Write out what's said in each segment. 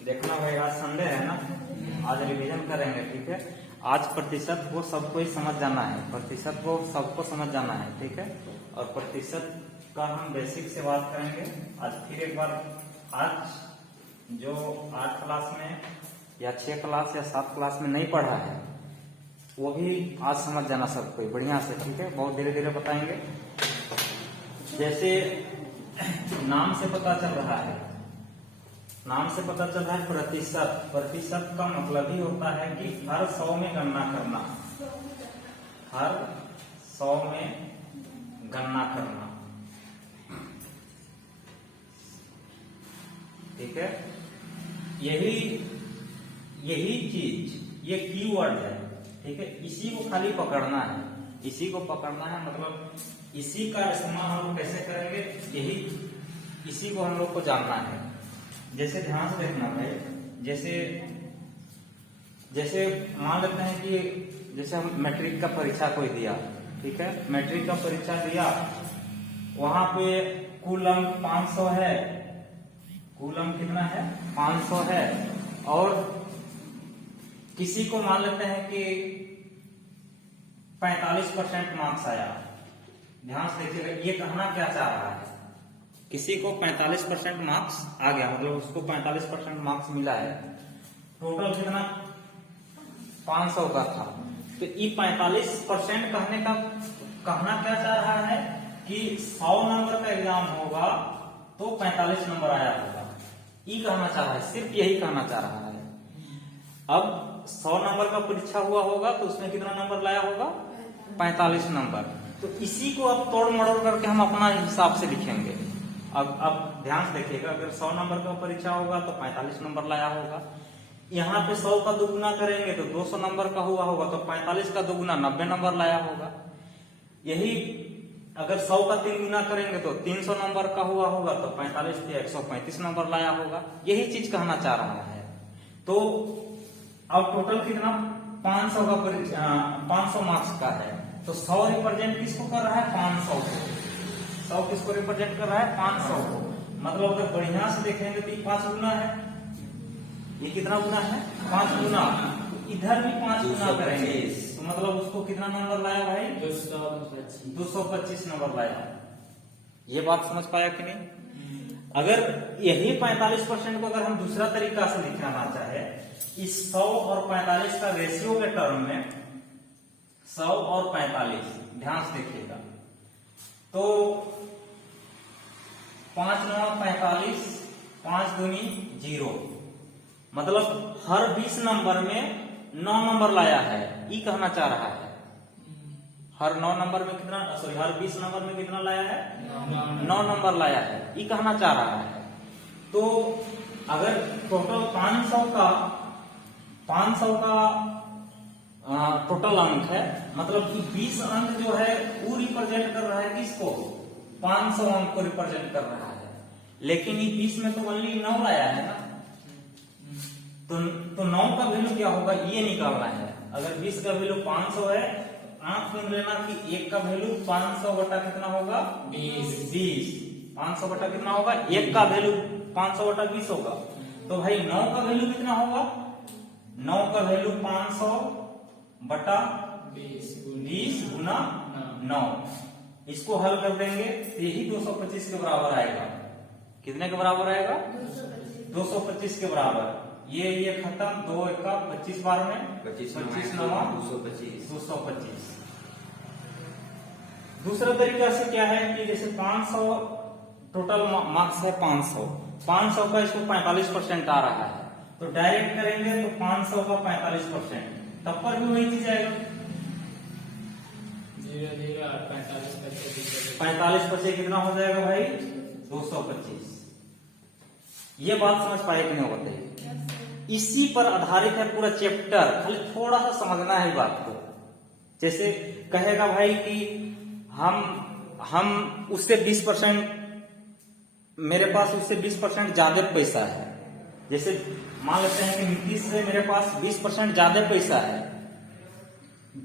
देखना भाई, आज संडे है ना, आज रिवीजन करेंगे। ठीक है, आज प्रतिशत को सबको ही समझ जाना है, प्रतिशत को सबको समझ जाना है। ठीक है, और प्रतिशत का हम बेसिक से बात करेंगे आज फिर एक बार। आज जो 8 क्लास में या 6 क्लास या 7 क्लास में नहीं पढ़ा है वो भी आज समझ जाना सबको बढ़िया से। ठीक है, बहुत धीरे धीरे बताएंगे। जैसे नाम से पता चल रहा है, नाम से पता चल रहा है प्रतिशत। प्रतिशत का मतलब ही होता है कि हर 100 में गणना करना, हर 100 में गणना करना। ठीक है, यही चीज, ये कीवर्ड है। ठीक है, इसी को खाली पकड़ना है, इसी को पकड़ना है। मतलब इसी का इस्तेमाल हम लोग कैसे करेंगे, इसी को हम लोग को जानना है। जैसे ध्यान से देखना भाई, जैसे मान लेते हैं कि जैसे हम मैट्रिक का परीक्षा कोई दिया। ठीक है, मैट्रिक का परीक्षा दिया, वहां पे कुल अंक 500 है, कुल अंक कितना है 500 है। और किसी को मान लेते हैं कि 45% मार्क्स आया। ध्यान से देखिएगा, ये कहना क्या चाह रहा है, किसी को 45% मार्क्स आ गया, मतलब उसको 45% मार्क्स मिला है। टोटल कितना 500 का था, तो ये 45% कहना क्या चाह रहा है कि 100 नंबर का एग्जाम होगा तो 45 नंबर आया होगा। ये कहना चाह रहा है, सिर्फ यही कहना चाह रहा है। अब 100 नंबर का परीक्षा हुआ होगा तो उसमें कितना नंबर लाया होगा 45 नंबर। तो इसी को अब तोड़ मड़ोड़ करके हम अपना हिसाब से लिखेंगे। अब ध्यान से देखिएगा, अगर 100 नंबर का परीक्षा होगा तो 45 नंबर लाया होगा। यहाँ पे 100 का दुगुना करेंगे तो 200 नंबर का हुआ होगा, तो 45 का दुगुना 90 नंबर लाया होगा। यही अगर 100 का 3 गुना करेंगे तो 300 नंबर का हुआ होगा, तो 45 से 135 नंबर लाया होगा। यही चीज कहना चाह रहा है। तो अब टोटल कितना 500 का 500 मार्क्स का है, तो 100 रिप्रेजेंट किसको कर रहा है 500 को। 100 किसको रिप्रेजेंट कर रहा है 500 को। मतलब अगर बढ़िया से देखेंगे तो 5 गुना है, ये कितना गुना है 5 गुना। इधर भी 5 गुना करेंगे तो मतलब उसको कितना नंबर लाया भाई 225 नंबर लाया। ये बात समझ पाया कि नहीं। अगर यही 45% को अगर हम दूसरा तरीका से लिखना चाहे, इस 100 और 45 का रेशियो के टर्म में, 100 और 45 ध्यान से देखिएगा, तो 5 9 45, 5 दूनी 0, मतलब हर 20 नंबर में 9 नंबर लाया है। ये कहना चाह रहा है हर 9 नंबर में कितना, सॉरी हर 20 नंबर में कितना लाया है 9 नंबर लाया है। ये कहना चाह रहा है। तो अगर टोटल 500 का टोटल अंक है, मतलब कि 20 अंक जो है वो रिप्रेजेंट कर रहा है किसको 500 अंक को रिप्रेजेंट कर रहा है। लेकिन ये 20 में तो ओनली 9 लाया है ना, तो 9 का वैल्यू क्या होगा ये निकालना है। अगर 20 का वैल्यू 500 है, आंख में लेना कि 1 का वैल्यू 500 बटा कितना होगा 20। 500 बटा कितना होगा, 1 का वैल्यू 500 बटा 20 होगा। तो भाई 9 का वैल्यू कितना होगा, 9 का वैल्यू 500 बटा 20 गुना 9। इसको हल कर देंगे तो यही 225 के बराबर आएगा। कितने के बराबर आएगा 225 के बराबर। ये खत्म, 2 1 का 25 बार में 25 9 225। दूसरा तरीका से क्या है कि जैसे 500 टोटल मार्क्स है 500 का इसको 45% आ रहा है, तो डायरेक्ट करेंगे तो 500 का 45%, तब पर भी वही चीज आएगा 45% कितना हो जाएगा भाई 225। ये बात समझ पाए कि नहीं होते। इसी पर आधारित है पूरा चैप्टर, खाली थोड़ा सा समझना है बात को। जैसे कहेगा भाई कि हम उससे 20%, मेरे पास उससे 20% ज्यादा पैसा है। जैसे मान लेते हैं कि नीतीश से मेरे पास 20% ज्यादा पैसा है,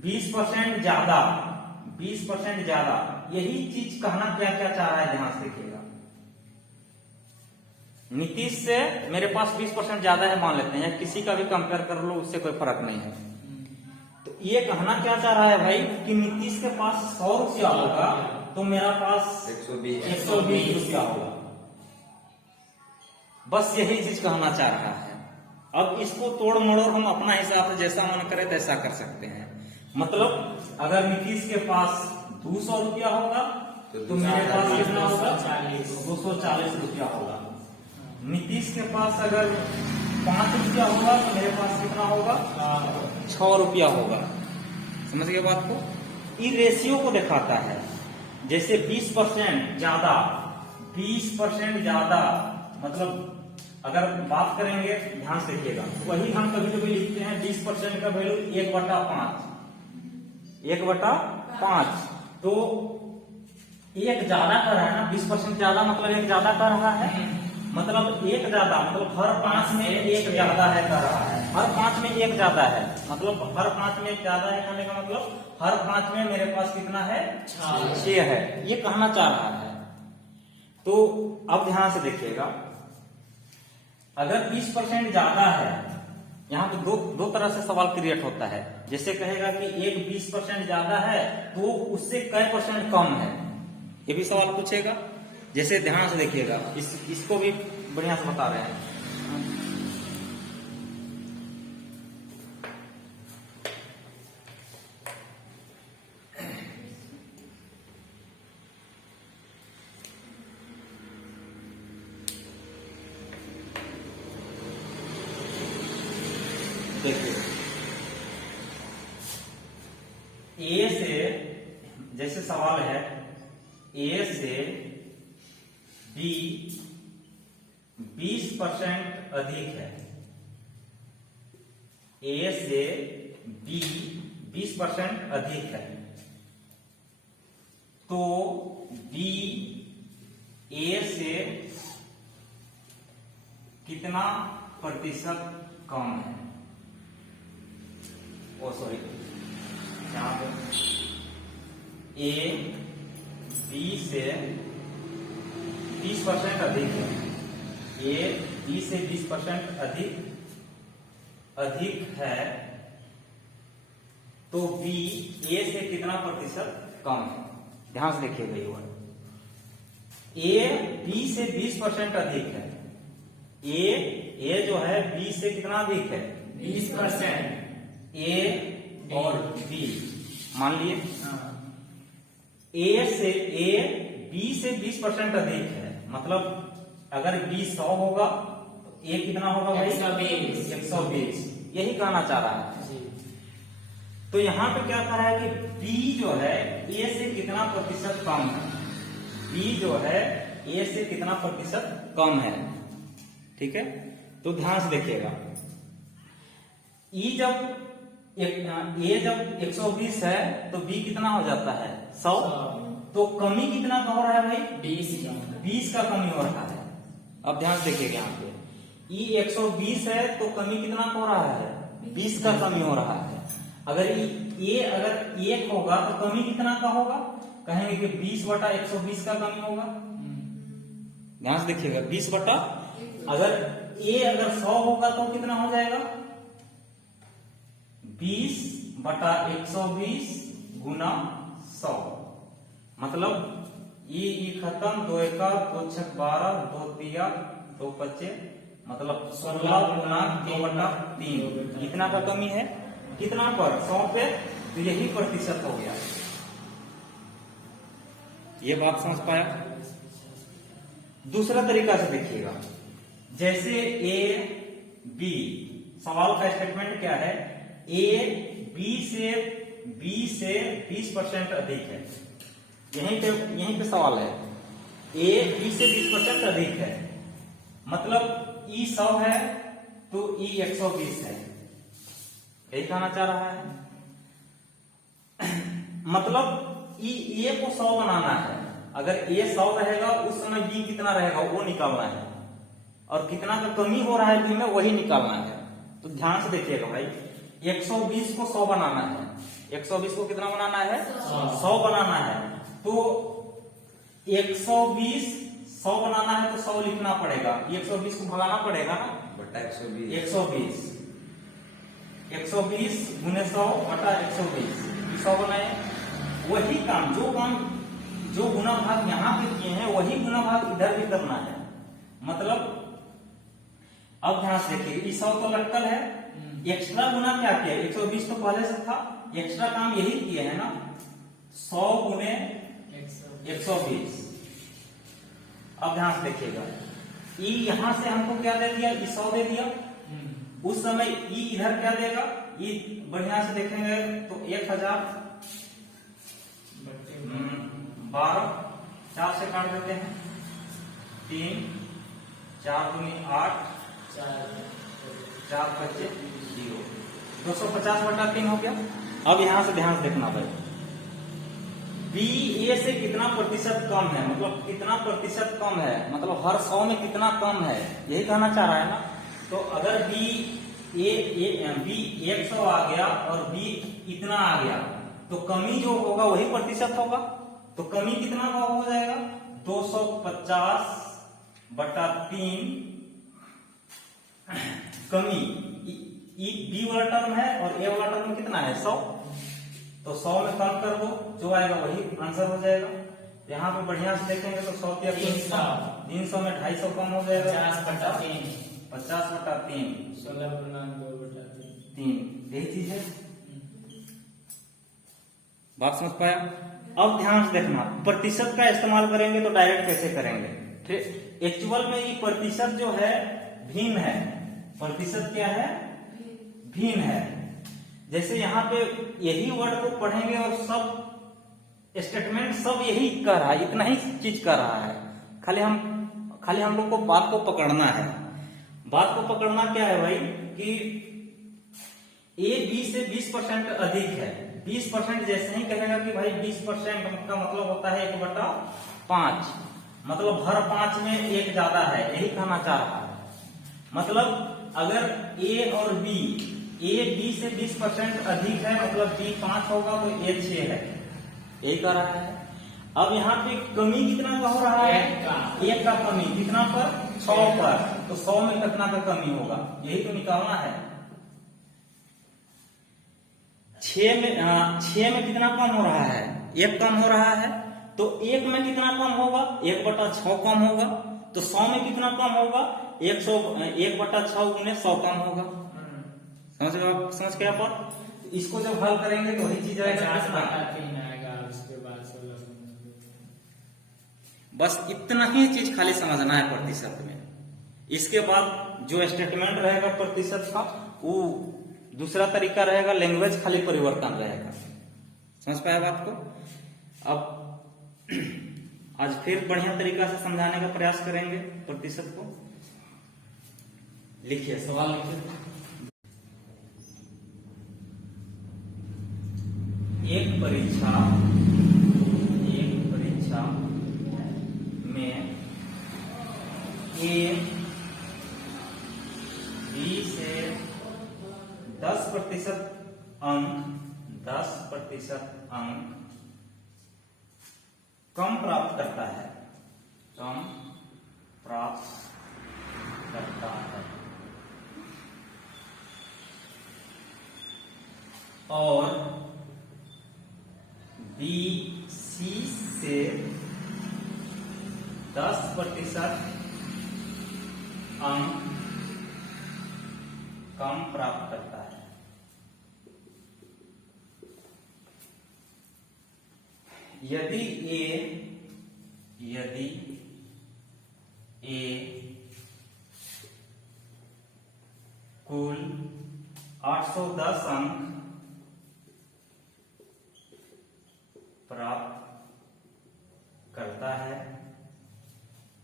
20% ज्यादा, 20% ज्यादा। यही चीज कहना क्या क्या चाह रहा है, ध्यान से देखिएगा। नीतीश से मेरे पास 20% ज्यादा है मान लेते हैं, या किसी का भी कंपेयर कर लो, उससे कोई फर्क नहीं है। तो ये कहना क्या चाह रहा है भाई कि नीतीश के पास 100 रुपया होगा तो मेरा पास 120 रुपया होगा। बस यही चीज कहना चाह रहा है। अब इसको तोड़ मड़ोड़ हम अपना हिसाब से जैसा मन करे तैसा कर सकते हैं। मतलब अगर नीतीश के पास 200 रुपया होगा तो मेरे पास कितना होगा? 240 रुपया होगा। नीतीश के पास अगर 5 रुपया होगा तो मेरे पास कितना होगा? 6 रुपया होगा। समझ गए बात को? ये रेशियो को दिखाता है। जैसे 20% ज्यादा, 20% ज्यादा, मतलब अगर बात करेंगे ध्यान से देखिएगा, वही हम कभी कभी लिखते हैं 20% का वैल्यू 1/5, 1/5। तो एक ज्यादा कर रहा है ना, 20% ज्यादा मतलब एक ज्यादा कर रहा है, मतलब एक ज्यादा, मतलब हर 5 में एक ज्यादा है कर रहा है। हर 5 में एक ज्यादा है, मतलब हर 5 में एक ज्यादा है कहने का मतलब हर 5 में मेरे पास कितना है? 6 है। ये कहना चाह रहा है। तो अब ध्यान से देखिएगा, अगर 20% ज्यादा है, यहाँ पे दो तरह से सवाल क्रिएट होता है। जैसे कहेगा कि एक 20% ज्यादा है तो उससे कई % कम है, ये भी सवाल पूछेगा। जैसे ध्यान से देखिएगा, इसको भी बढ़िया से बता रहे हैं। देखिए, ए से, जैसे सवाल है ए से बी 20% अधिक है, ए से बी 20% अधिक है, तो बी ए से कितना प्रतिशत कम है? ओ सॉरी, यहाँ पे ए बी से 20% अधिक है, ए बी से 20% अधिक है, तो बी ए से कितना प्रतिशत कम है? ध्यान से देखिएगा ये वर्ड। ए बी से 20% अधिक है, ए जो है बी से कितना अधिक है? 20%। ए और बी मान लिए, ए बी से 20% अधिक है, मतलब अगर बी 100 होगा तो ए कितना होगा भाई? 120। यही कहना चाह रहा है। तो यहाँ पे क्या कह रहा है कि बी जो है ए से कितना प्रतिशत कम है, बी जो है ए से कितना प्रतिशत कम है। ठीक है, तो ध्यान से देखिएगा, ई जब ए जब 120 है तो बी कितना हो जाता है? 100। तो कमी कितना का हो रहा है भाई? 20 का कमी हो रहा है। अब ध्यान से देखिएगा, यहाँ पे ई 120 है तो कमी कितना का हो रहा है? 20 का कमी हो रहा है। अगर ये अगर 1 होगा तो कमी कितना का होगा? कहेंगे कि 20/120 का कमी होगा। ध्यान से देखिएगा, 20 बटा, अगर 100 होगा तो कितना हो जाएगा? 20/120 गुना 100, मतलब ये खत्म, 2 एका 2 छक 12, 2 तिया 2 पच्चे, मतलब 16 गुना 2/3। कितना का कमी है? कितना पर? 100 पे। तो यही प्रतिशत हो गया। ये बात समझ पाया? दूसरा तरीका से देखिएगा, जैसे ए बी, सवाल का स्टेटमेंट क्या है? ए बी से 20% अधिक है। यहीं पे सवाल है, ए बी से 20% अधिक है, मतलब ई 100 है तो ई 120 है। यही कहना चाह रहा है। मतलब ए को 100 बनाना है। अगर ए 100 रहेगा उस समय बी कितना रहेगा वो निकालना है, और कितना का कमी हो रहा है बी में वही निकालना है। तो ध्यान से देखिएगा भाई, 120 को 100 बनाना है, 120 को कितना बनाना है? 100 बनाना है। तो 120 100 बनाना है तो 100 लिखना पड़ेगा, 120 को भगाना पड़ेगा ना, बटा 120 120 गुने 100 बटा 120 100 बनाए। वही काम जो गुना भाग यहाँ पे किए हैं वही गुना भाग इधर भी करना है। मतलब अब ध्यान से देखिए, 100 तो लटकल है, एक्स्ट्रा गुना क्या किया, 120 तो पहले से था, एक्स्ट्रा काम यही किए है ना, 100 गुने 120। अब ध्यान से देखिएगा, ई यहां से हमको क्या दे दिया, 100 दे दिया, उस समय ई इधर क्या देगा, ई बढ़िया से देखेंगे तो 1000 12 4 से काट देते हैं, 3 4 दूनी 8 4 25 0 250 बटा 3 हो गया। अब यहां से ध्यान से देखना भाई, बी ए से कितना प्रतिशत कम है, मतलब कितना प्रतिशत कम है, मतलब हर 100 में कितना कम है, यही कहना चाह रहा है ना। तो अगर बी 100 आ गया और बी इतना आ गया तो कमी जो होगा वही प्रतिशत होगा। तो कमी कितना का हो जाएगा, 250 बटा 3 कमी, बी वाला टर्म है और ए वाला टर्म कितना है 100, तो 100 में कम कर दो, जो आएगा वही आंसर हो जाएगा। यहाँ पे बढ़िया से देखेंगे तो 100 में 250 कम हो जाएगा, 50 बटा 3 3, यही चीज है। बात समझ पाया। अब ध्यान से देखना, प्रतिशत का इस्तेमाल करेंगे तो डायरेक्ट कैसे करेंगे, ठीक। एक्चुअल में ये प्रतिशत जो है भिन्न है, प्रतिशत क्या है, भिन्न है। जैसे यहाँ पे यही वर्ड को पढ़ेंगे और सब स्टेटमेंट सब यही कर रहा है, इतना ही चीज कर रहा है, खाली हम लोग को बात को पकड़ना है। बात को पकड़ना क्या है भाई कि ए बी से 20% अधिक है, 20% जैसे ही कहेगा कि भाई 20% का मतलब होता है 1/5, मतलब हर 5 में एक ज्यादा है, यही कहना चाह रहा है। मतलब अगर ए और बी, ए बी से 20% अधिक है, मतलब बी 5 होगा तो ए 6 है, यही कह रहा है। अब यहाँ पे कमी कितना का हो रहा है, एक का कमी कितना पर, 100 पर, तो 100 में कितना का कमी होगा, यही तो निकालना है। 6 में कितना कम हो रहा है, 1 कम हो रहा है, तो 1 में कितना कम होगा, 1/6 कम होगा, तो 100 में कितना कम होगा, 1/6 गुने 100 कम होगा। समझ गया आप। इसको जब हल करेंगे तो वही चीज आएगा, बस इतना ही चीज खाली समझना है प्रतिशत में। इसके बाद जो स्टेटमेंट रहेगा प्रतिशत का, वो दूसरा तरीका रहेगा, लैंग्वेज खाली परिवर्तन रहेगा। समझ पाया बात को। अब आज फिर बढ़िया तरीका से समझाने का प्रयास करेंगे प्रतिशत को। लिखिए, सवाल लिखिए। एक परीक्षा में ए बी से 10% अंक कम प्राप्त करता है, और बी सी से 10% अंक कम प्राप्त करता है। यदि ए कुल 810 अंक प्राप्त करता है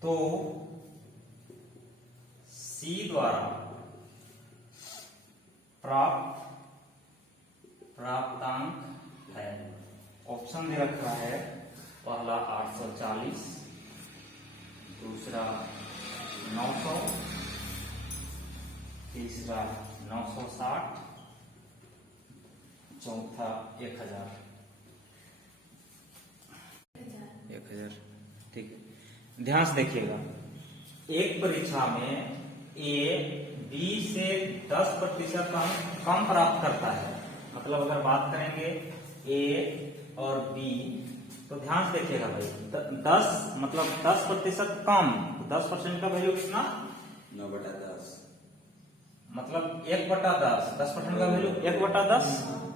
तो सी द्वारा प्राप्तांक है। ऑप्शन दे रखा है, पहला 840, दूसरा 900, तीसरा 960, चौथा 1000। ठीक है, ध्यान से देखिएगा, एक परीक्षा में ए बी से 10% कम प्राप्त करता है। मतलब अगर बात करेंगे ए और बी, तो ध्यान से देखिएगा भाई, 10 मतलब 10% कम, 10% का वैल्यू कितना? 9/10 मतलब 1/10, 10% का वैल्यू 1/10,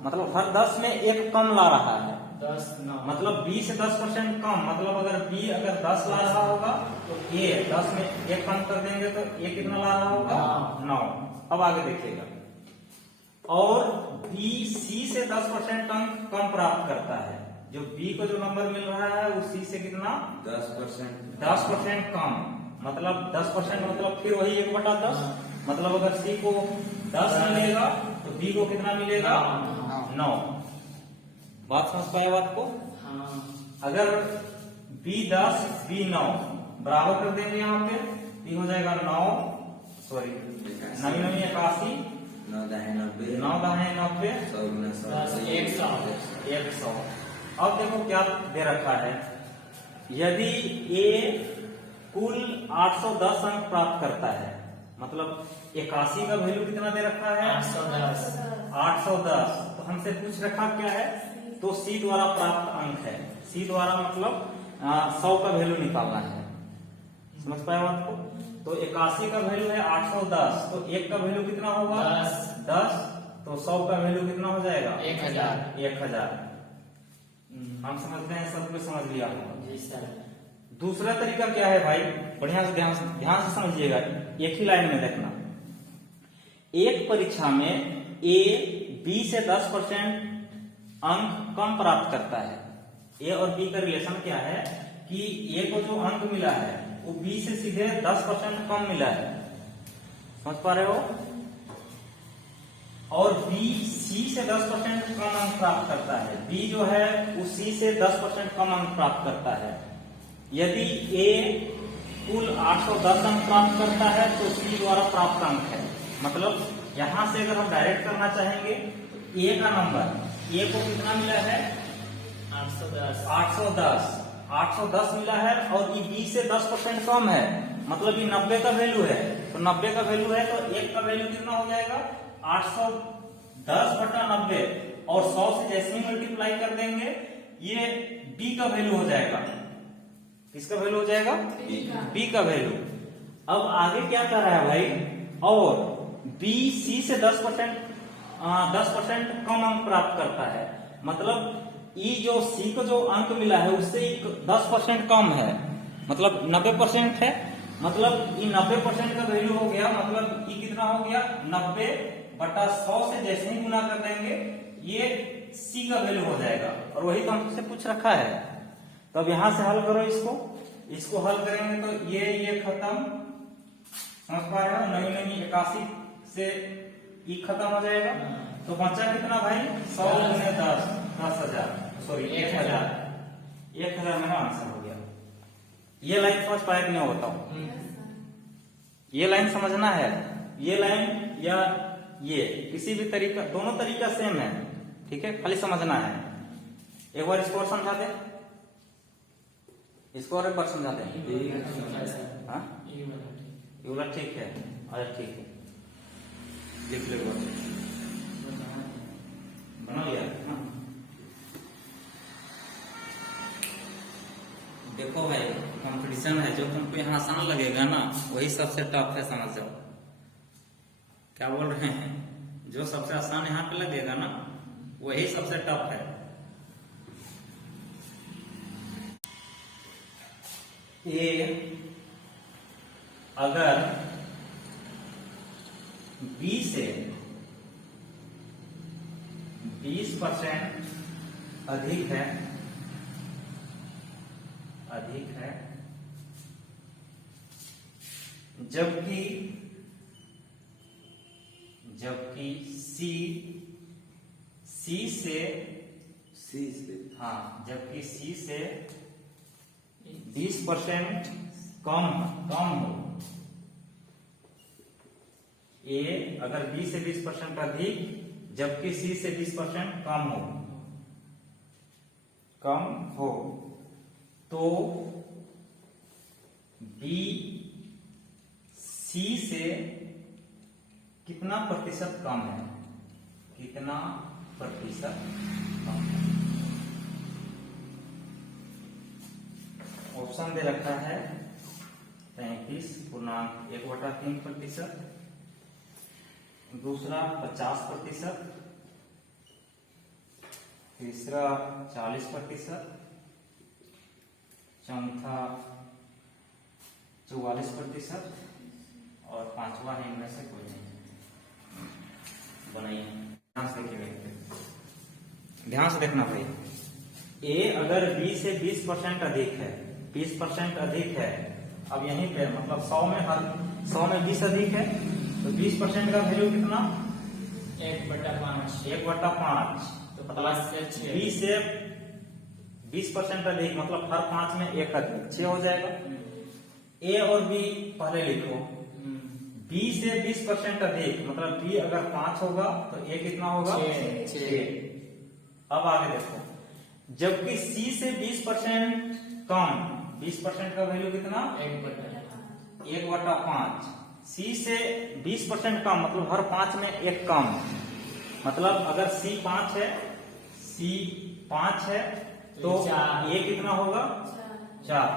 मतलब हर 10 में एक कम ला रहा है। 10 9 मतलब बी से 10% कम, मतलब अगर बी अगर 10 ला रहा होगा तो ए 10 में एक कम कर देंगे तो ए कितना ला रहा होगा? 9। अब आगे देखिएगा, और बी सी से 10% अंक कम प्राप्त करता है। जो बी को जो नंबर मिल रहा है वो सी से कितना? 10% कम, मतलब 10% मतलब फिर वही 1/10, मतलब अगर सी को 10 मिलेगा तो बी को कितना मिलेगा? 9। बात समझ पाए बात को? हाँ अगर बी 10 बी 9 बराबर कर देंगे यहाँ पे, बी हो जाएगा 9, सॉरी 9 9 81, 9 दाएं 90, 9 दाएं 90, 100 गुना 100 100। अब देखो क्या दे रखा है, यदि ए कुल 810 अंक प्राप्त करता है, मतलब 81 का वैल्यू कितना दे रखा है? 810 810। तो हमसे पूछ रखा क्या है? तो सी द्वारा प्राप्त अंक है, सी द्वारा मतलब 100 का वैल्यू निकालना है। समझ पाए बात को? तो 81 का वैल्यू है 810, तो 1 का वैल्यू कितना होगा? 10। तो 100 का वैल्यू कितना हो जाएगा? 1000। हम समझते हैं, सब कुछ समझ लिया होगा। जी सर। दूसरा तरीका क्या है भाई? बढ़िया से ध्यान से समझिएगा, एक ही लाइन में देखना। एक परीक्षा में ए बी से 10% अंक कम प्राप्त करता है। ए और बी का रिलेशन क्या है कि ए को जो अंक मिला है वो बी से सीधे 10% कम मिला है। समझ पा रहे हो? और बी सी से 10% कम अंक प्राप्त करता है। बी जो है वो सी से 10% कम अंक प्राप्त करता है। यदि ए कुल 810 अंक प्राप्त करता है तो सी द्वारा प्राप्त अंक है। मतलब यहां से अगर हम डायरेक्ट करना चाहेंगे तो ए का नंबर, ए को कितना मिला है? 810 मिला है, और ये बी से 10% कम है, मतलब ये 90 का वैल्यू है। तो 90 का वैल्यू है तो 1 का वैल्यू कितना हो जाएगा? 810/90, और 100 से जैसे ही मल्टीप्लाई कर देंगे ये बी का वैल्यू हो जाएगा। किसका वैल्यू हो जाएगा? बी का वैल्यू। अब आगे क्या कर रहा है भाई? और बी सी से 10% कम अंक प्राप्त करता है, मतलब ई जो सी को जो अंक मिला है उससे 10% कम है, मतलब 90% है। मतलब ये 90% का वैल्यू हो गया, मतलब ये कितना हो गया? 90/100 से जैसे ही गुना कर देंगे ये सी का वैल्यू हो जाएगा। और वही तो हमसे पूछ रखा है। तो अब यहां से हल करो इसको हल करेंगे तो ये खत्म। समझ पा रहे हो? 9 9 81 से ई खत्म हो जाएगा। तो बचा कितना भाई? 100 गुने 10, 10,000, सॉरी 1000। 1000 मेरा आंसर हो गया। ये लाइन समझ पाए कि नहीं बताओ? ये लाइन समझना है, ये लाइन या ये किसी भी तरीका, दोनों तरीका सेम है, ठीक है, खाली समझना है। एक बार इसको और समझा दे, इसको और एक बार समझा दे। हाँ ये वाला ठीक है, अरे ठीक है, लिख लो बना लिया। देखो भाई कंपटीशन है, जो तुमको यहाँ आसान लगेगा ना वही सबसे टफ है, समझ जाओ। क्या बोल रहे हैं? जो सबसे आसान यहाँ पे लगेगा ना वही सबसे टफ है। ए अगर बी से 20% अधिक है जबकि जबकि सी से 20% कम हो। ए अगर बी से 20% अधिक जबकि सी से 20% कम हो तो बी सी से कितना प्रतिशत कम है, कितना प्रतिशत कम है। ऑप्शन दे रखा है 33.1/3%, दूसरा 50%, तीसरा 40%, चौथा 44% और पांचवा है इनमें से कोई नहीं। बनाइए, ध्यान से देखिए, ध्यान से देखना भाई। ए अगर बी से 20% अधिक है, 20% अधिक है, अब यहीं पे मतलब 100 में 20 अधिक है, तो 20% का वैल्यू कितना, 1/5 1/5। तो प्लस से 6, बी से 20% अधिक मतलब हर 5 में 1 अधिक, 6 हो जाएगा। ए और बी पहले लिखो। बी से 20% अधिक मतलब बी अगर 5 होगा तो ए कितना होगा, 6। अब आगे देखो, जबकि सी से 20% कम, 20% का वैल्यू कितना, 1/5। सी से 20% कम मतलब हर 5 में 1 कम, मतलब अगर सी 5 है तो ए कितना होगा, 4।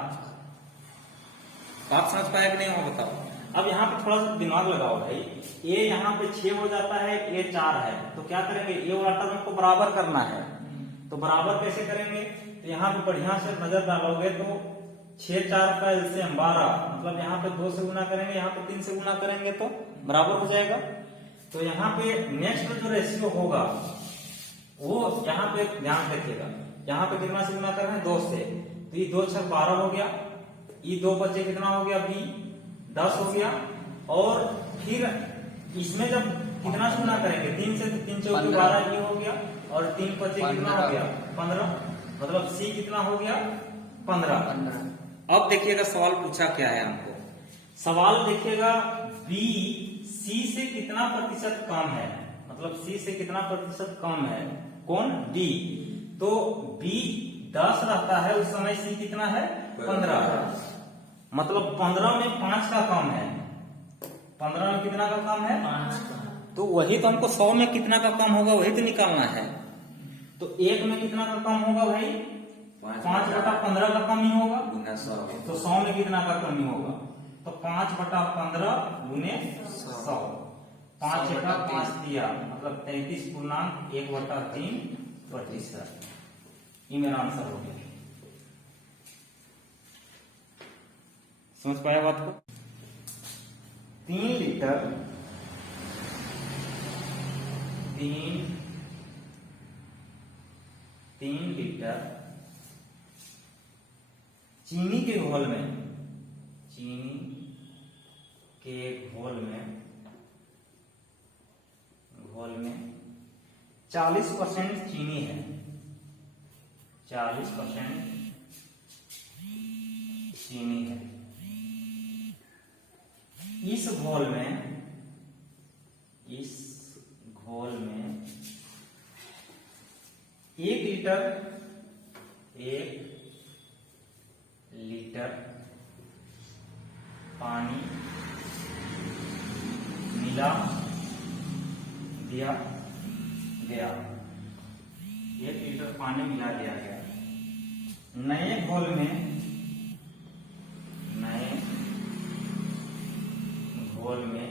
आप समझ पाए कि नहीं हो, बताओ। अब यहाँ पे थोड़ा सा दिमाग लगाओ भाई। ए यहाँ पे 6 हो जाता है, ए 4 है, तो क्या करेंगे, ए वाला टर्म को बराबर करना है। तो बराबर कैसे करेंगे, तो यहाँ पे बढ़िया से नजर डालोगे तो 6 4 का एलसीएम 12, मतलब यहाँ पे 2 से गुना करेंगे, यहाँ पे 3 से गुना करेंगे तो बराबर हो जाएगा। तो यहाँ पे नेक्स्ट जो रेशियो होगा वो यहाँ पे ध्यान रखिएगा, यहाँ पे कितना से गुना कर रहे हैं, 2 से, तो ये 2 6 12 हो गया, ये 2 बचे कितना हो गया, बी 10 हो गया। और फिर इसमें जब कितना से गुना करेंगे, 3 से, 3 4 12 ये हो गया, और 3 बचे कितना हो गया, 15, मतलब सी कितना हो गया, 15। अब देखिएगा सवाल पूछा क्या है हमको, सवाल देखिएगा बी सी से कितना प्रतिशत कम है, मतलब सी से कितना प्रतिशत कम है, कौन, डी। तो बी 10 रहता है उस समय, सी कितना है, 15, मतलब 15 में 5 का कम है, 15 में कितना का कम है, 5 का। तो वही तो हमको 100 में कितना का कम होगा वही तो निकालना है। तो 1 में कितना का कम होगा भाई, 5/15 का कम ही होगा, तो 100 में कितना का कमी होगा, तो 5/15 गुने 100, 5 का 5 दिया, मतलब 33.1/3%। ये मेरा आंसर हो गया। समझ पाया बात को। 3 लीटर चीनी के घोल में 40% चीनी है, 40% चीनी है। इस घोल में 1 लीटर पानी मिला दिया गया, 1 लीटर पानी मिला दिया गया। नए घोल में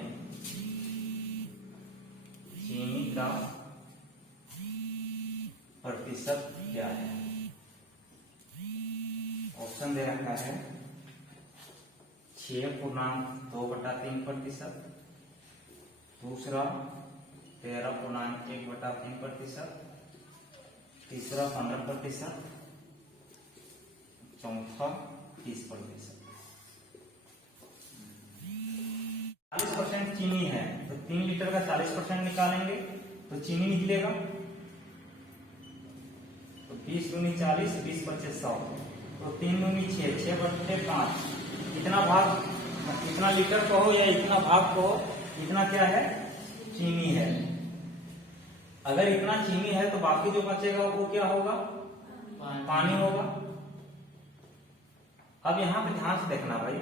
चीनी का प्रतिशत क्या है। ऑप्शन दे रखा है 6.2/3%, दूसरा 13.1/3%, तीसरा 15%, चौथा 30%। 40% चीनी है तो 3 लीटर का 40% निकालेंगे तो चीनी निकलेगा, तो 20 दूनी 40, 20 बचे 100, तो 3 दूनी 6, 6/5, इतना भाग, इतना लीटर कहो या इतना भाग कहो, इतना क्या है, चीनी है। अगर इतना चीनी है तो बाकी जो बचेगा वो क्या होगा, पानी होगा। अब यहाँ पे ध्यान से देखना भाई,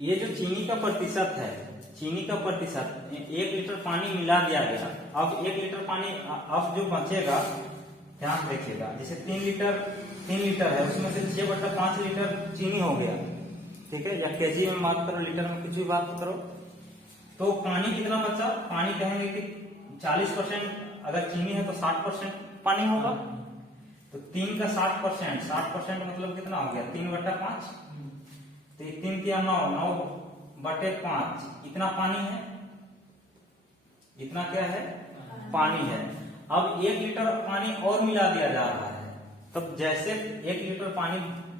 ये जो चीनी का प्रतिशत है, चीनी का प्रतिशत 1 लीटर पानी मिला दिया गया। अब 1 लीटर पानी अब जो बचेगा, ध्यान से देखिएगा, जैसे 3 लीटर है, उसमें से 6/5 लीटर चीनी हो गया, ठीक है, या केजी में बात करो, लीटर में कुछ भी बात करो, तो पानी कितना बचा? पानी कहेंगे कि 40% अगर चीनी है तो 60% पानी होगा, तो 3 का 60% मतलब कितना हो गया? 3/5, तो 3 किया 9/5, इतना पानी है, इतना क्या है? पानी है। अब 1 लीटर पानी और मिला दिया जा रहा है, तब जैसे 1 लीटर पानी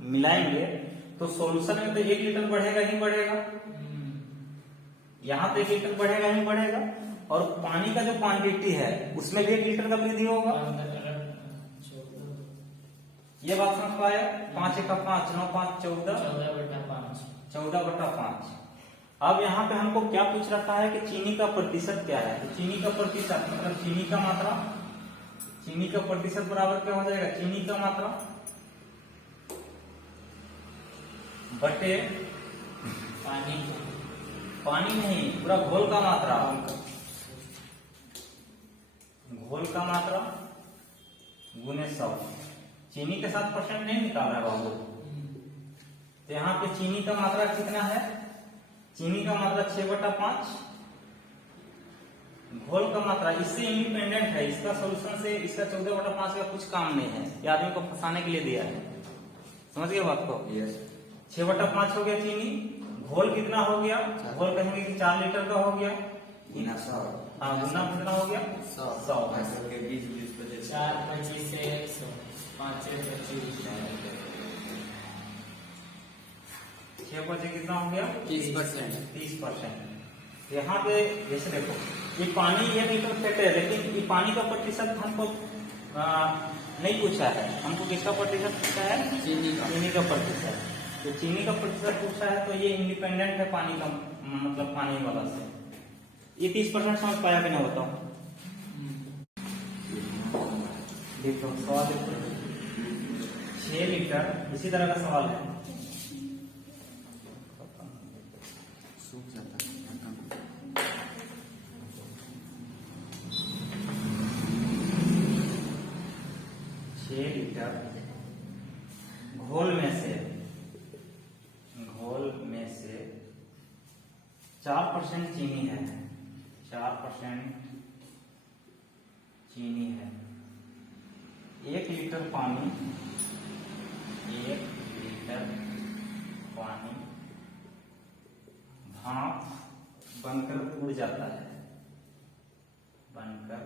मिलाएंगे तो सॉल्यूशन में तो 1 लीटर बढ़ेगा ही बढ़ेगा, यहाँ तो 1 लीटर बढ़ेगा ही बढ़ेगा, और पानी का जो क्वांटिटी है उसमें भी 1 लीटर का वृद्धि होगा। ये बात समझ पाए? 5 × 5 9 5 14, 14/5। अब यहाँ पे हमको क्या पूछ रखा है कि चीनी का प्रतिशत क्या है? तो चीनी का प्रतिशत मतलब चीनी का मात्रा, चीनी का प्रतिशत बराबर क्या हो जाएगा? चीनी का मात्रा बटे पानी नहीं, पूरा घोल का मात्रा, घोल का मात्रा गुने 100। चीनी के साथ % नहीं निकाल रहा बाबू, तो यहाँ पे चीनी का मात्रा कितना है? चीनी का मात्रा 6/5, घोल का मात्रा इससे इंडिपेंडेंट है, इसका सॉल्यूशन से इसका 14/5 का कुछ काम नहीं है, ये आदमी को फंसाने के लिए दिया है। समझ गए बात को? 6/5 हो गया चीनी, घोल कितना हो गया? घोल कहेंगे कि 4 लीटर का हो गया, गुना 100। हाँ, गुना कितना हो गया? 100। 4 25 से 100, 5 से 25, 6 बजे कितना हो गया? 30%। यहाँ पे जैसे देखो, ये पानी 1 लीटर फेट है, लेकिन ये पानी का प्रतिशत हमको नहीं पूछा है, हमको किसका प्रतिशत पूछा है? चीनी का प्रतिशत। तो चीनी का प्रतिशत पूछा है, तो ये इंडिपेंडेंट है पानी का, मतलब पानी वाला से। ये 30% समझ पाया कि नहीं? बताओ। देखो सवाल देखो, 6 लीटर, इसी तरह का सवाल है, सूख जाता है। 6 लीटर घोल में से 4% चीनी है, 4% चीनी है। 1 लीटर पानी, 1 लीटर पानी भाप बनकर उड़ जाता है, बनकर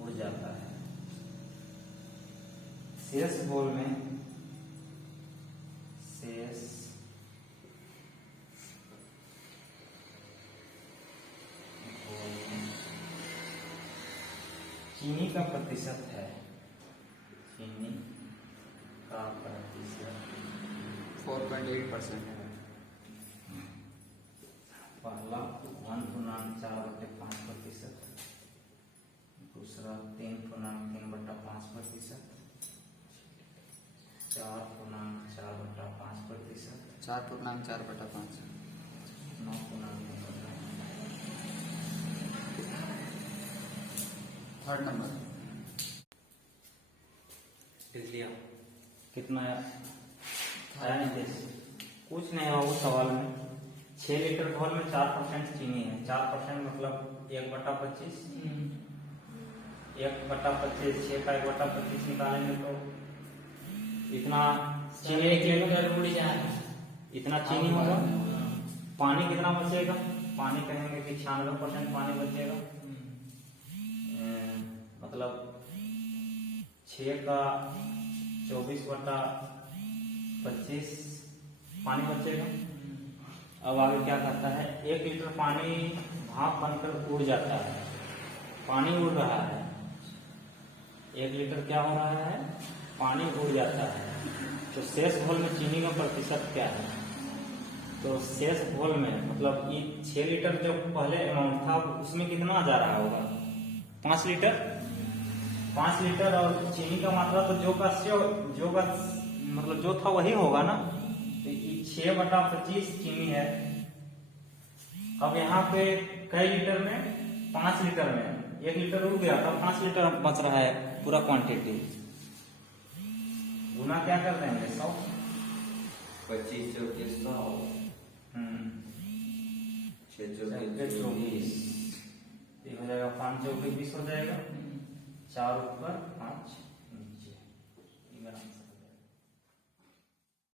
उड़ जाता है। शेष घोल में चीनी का प्रतिशत है, चीनी का प्रतिशत 4.8% है। पहला 1.4/5%, दूसरा 3.3/5%, 4.4/5%, 4.4/5। 9.3। थर्ड नंबर लिख लिया? कितना आया? कुछ नहीं होगा उस सवाल में। 6 लीटर घोल में 4% चीनी है, 4% मतलब 1/25, 1/25, 6 का 1/25 निकालेंगे तो इतना चीनी, 1 लीटर उड़ जाएगा, इतना चीनी होगा। पानी कितना बचेगा? पानी कहेंगे कि 96% पानी बचेगा, मतलब 6 का 24/25 पानी बचेगा। अब आगे क्या करता है? 1 लीटर पानी भाप बनकर उड़ जाता है, पानी उड़ रहा है, 1 लीटर क्या हो रहा है? पानी उड़ जाता है। तो शेष घोल में चीनी का प्रतिशत क्या है? तो शेष घोल में मतलब ये 6 लीटर जो पहले अमाउंट था उसमें कितना जा रहा होगा? 5 लीटर। 5 लीटर और चीनी का मात्रा तो जो का मतलब जो था वही होगा ना, तो ये 6/25 चीनी है। अब यहाँ पे कई लीटर में, 5 लीटर में 1 लीटर उड़ गया था, 5 लीटर बच रहा है पूरा क्वांटिटी। गुना क्या कर देंगे 100। 25 चौके 100, 6 चौके 24, ये हो जाएगा 5 चौके 20 हो जाएगा, 4 ऊपर 5 नीचे।